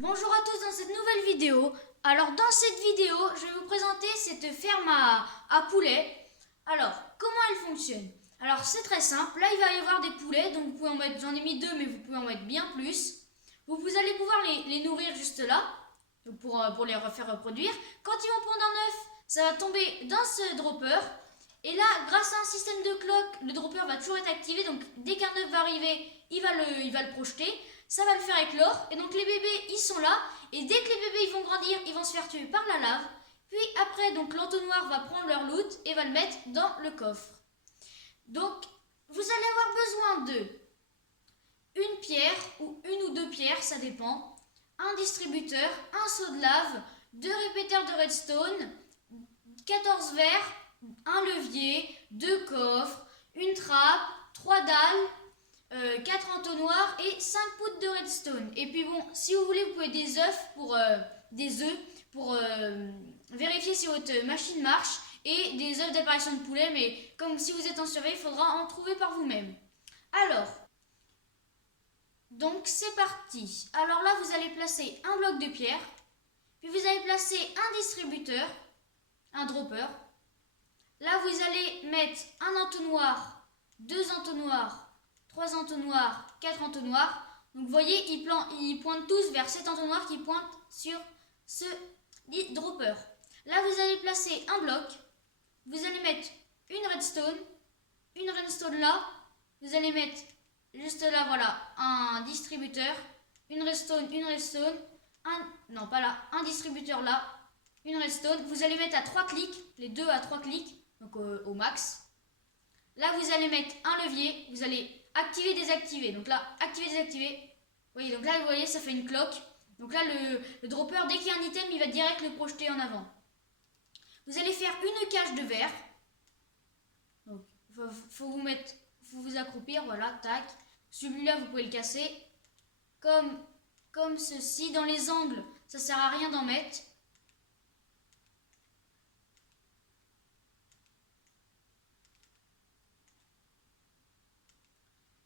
Bonjour à tous dans cette nouvelle vidéo. Alors dans cette vidéo, je vais vous présenter cette ferme à poulets. Alors, comment elle fonctionne? Alors c'est très simple, là il va y avoir des poulets, donc vous pouvez en mettre, j'en ai mis 2 mais vous pouvez en mettre bien plus. Vous allez pouvoir les nourrir juste là, donc pour les faire reproduire. Quand ils vont pondre un œuf, ça va tomber dans ce dropper. Et là, grâce à un système de cloque, le dropper va toujours être activé, donc dès qu'un œuf va arriver, il va le projeter. Ça va le faire éclore, et donc les bébés ils sont là, et dès que les bébés ils vont grandir, ils vont se faire tuer par la lave. Puis après, donc l'entonnoir va prendre leur loot et va le mettre dans le coffre. Donc vous allez avoir besoin de une pierre ou une ou deux pierres, ça dépend, un distributeur, un seau de lave, 2 répéteurs de redstone, 14 verres, un levier, 2 coffres, une trappe, 3 dalles, 4 entonnoirs et 5 poutres de redstone. Et puis bon, si vous voulez, vous pouvez des œufs pour vérifier si votre machine marche, et des œufs d'apparition de poulet, mais comme si vous êtes en survie, il faudra en trouver par vous-même. Alors, donc c'est parti. Alors là, vous allez placer un bloc de pierre, puis vous allez placer un distributeur, un dropper. Là, vous allez mettre un entonnoir, 2 entonnoirs, 3 entonnoirs, 4 entonnoirs. Donc vous voyez, ils pointent tous vers cet entonnoir qui pointe sur ce dropper. Là, vous allez placer un bloc. Vous allez mettre une redstone là. Vous allez mettre juste là, voilà, un distributeur, une redstone, non pas là, un distributeur là, une redstone. Vous allez mettre à 3 clics, les 2 à 3 clics, donc au max. Là, vous allez mettre un levier, vous allez activer, désactiver. Donc là, activer, désactiver. Vous voyez, donc là, vous voyez, ça fait une cloque. Donc là, le dropper, dès qu'il y a un item, il va direct le projeter en avant. Vous allez faire une cage de verre. Donc, faut vous accroupir, voilà, tac. Celui-là, vous pouvez le casser. Comme ceci. Dans les angles, ça sert à rien d'en mettre.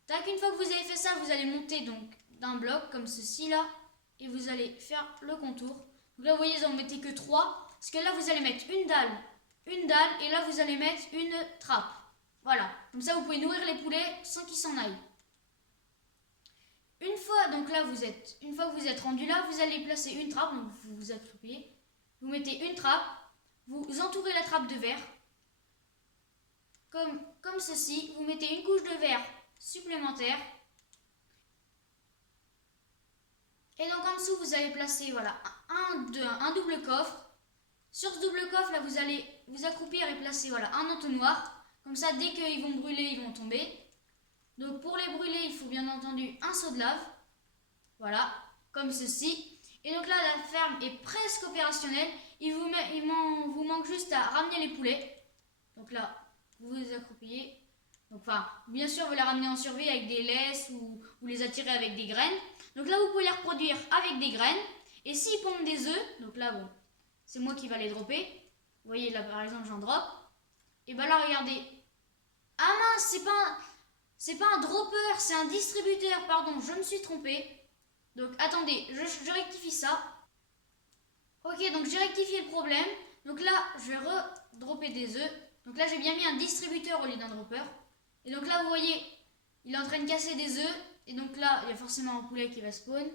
Tac, une fois que vous avez fait ça, vous allez monter donc d'un bloc comme ceci là, et vous allez faire le contour. Donc là, vous voyez, vous n'en mettez que 3, parce que là, vous allez mettre une dalle, et là, vous allez mettre une trappe. Voilà, comme ça, vous pouvez nourrir les poulets sans qu'ils s'en aillent. Une fois que vous êtes rendu là, vous allez placer une trappe, donc vous vous accroupez, vous mettez une trappe, vous entourez la trappe de verre, comme ceci, vous mettez une couche de verre supplémentaire. Et donc en dessous, vous allez placer voilà, un double coffre. Sur ce double coffre, là, vous allez vous accroupir et placer voilà, un entonnoir. Comme ça, dès qu'ils vont brûler, ils vont tomber. Donc pour les brûler, il faut bien entendu un seau de lave. Voilà, comme ceci. Et donc là, la ferme est presque opérationnelle. Il vous manque juste à ramener les poulets. Donc là, vous vous accroupillez. Donc, enfin, bien sûr, vous les ramener en survie avec des laisses ou les attirer avec des graines. Donc là, vous pouvez les reproduire avec des graines. Et s'ils pondent des œufs, donc là, bon, c'est moi qui va les dropper. Vous voyez, là, par exemple, j'en drop. Et ben là, regardez. Ah mince, c'est pas un dropper, c'est un distributeur. Pardon, je me suis trompée. Donc, attendez, je rectifie ça. Ok, donc j'ai rectifié le problème. Donc là, je vais redropper des œufs. Donc là, j'ai bien mis un distributeur au lieu d'un dropper. Et donc là, vous voyez, il est en train de casser des œufs. Et donc là, il y a forcément un poulet qui va spawn.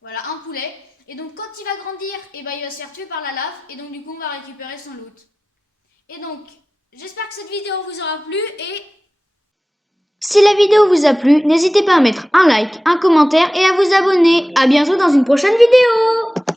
Voilà, un poulet. Et donc, quand il va grandir, eh ben, il va se faire tuer par la lave. Et donc, du coup, on va récupérer son loot. Et donc, j'espère que cette vidéo vous aura plu. Et si la vidéo vous a plu, n'hésitez pas à mettre un like, un commentaire et à vous abonner. À bientôt dans une prochaine vidéo.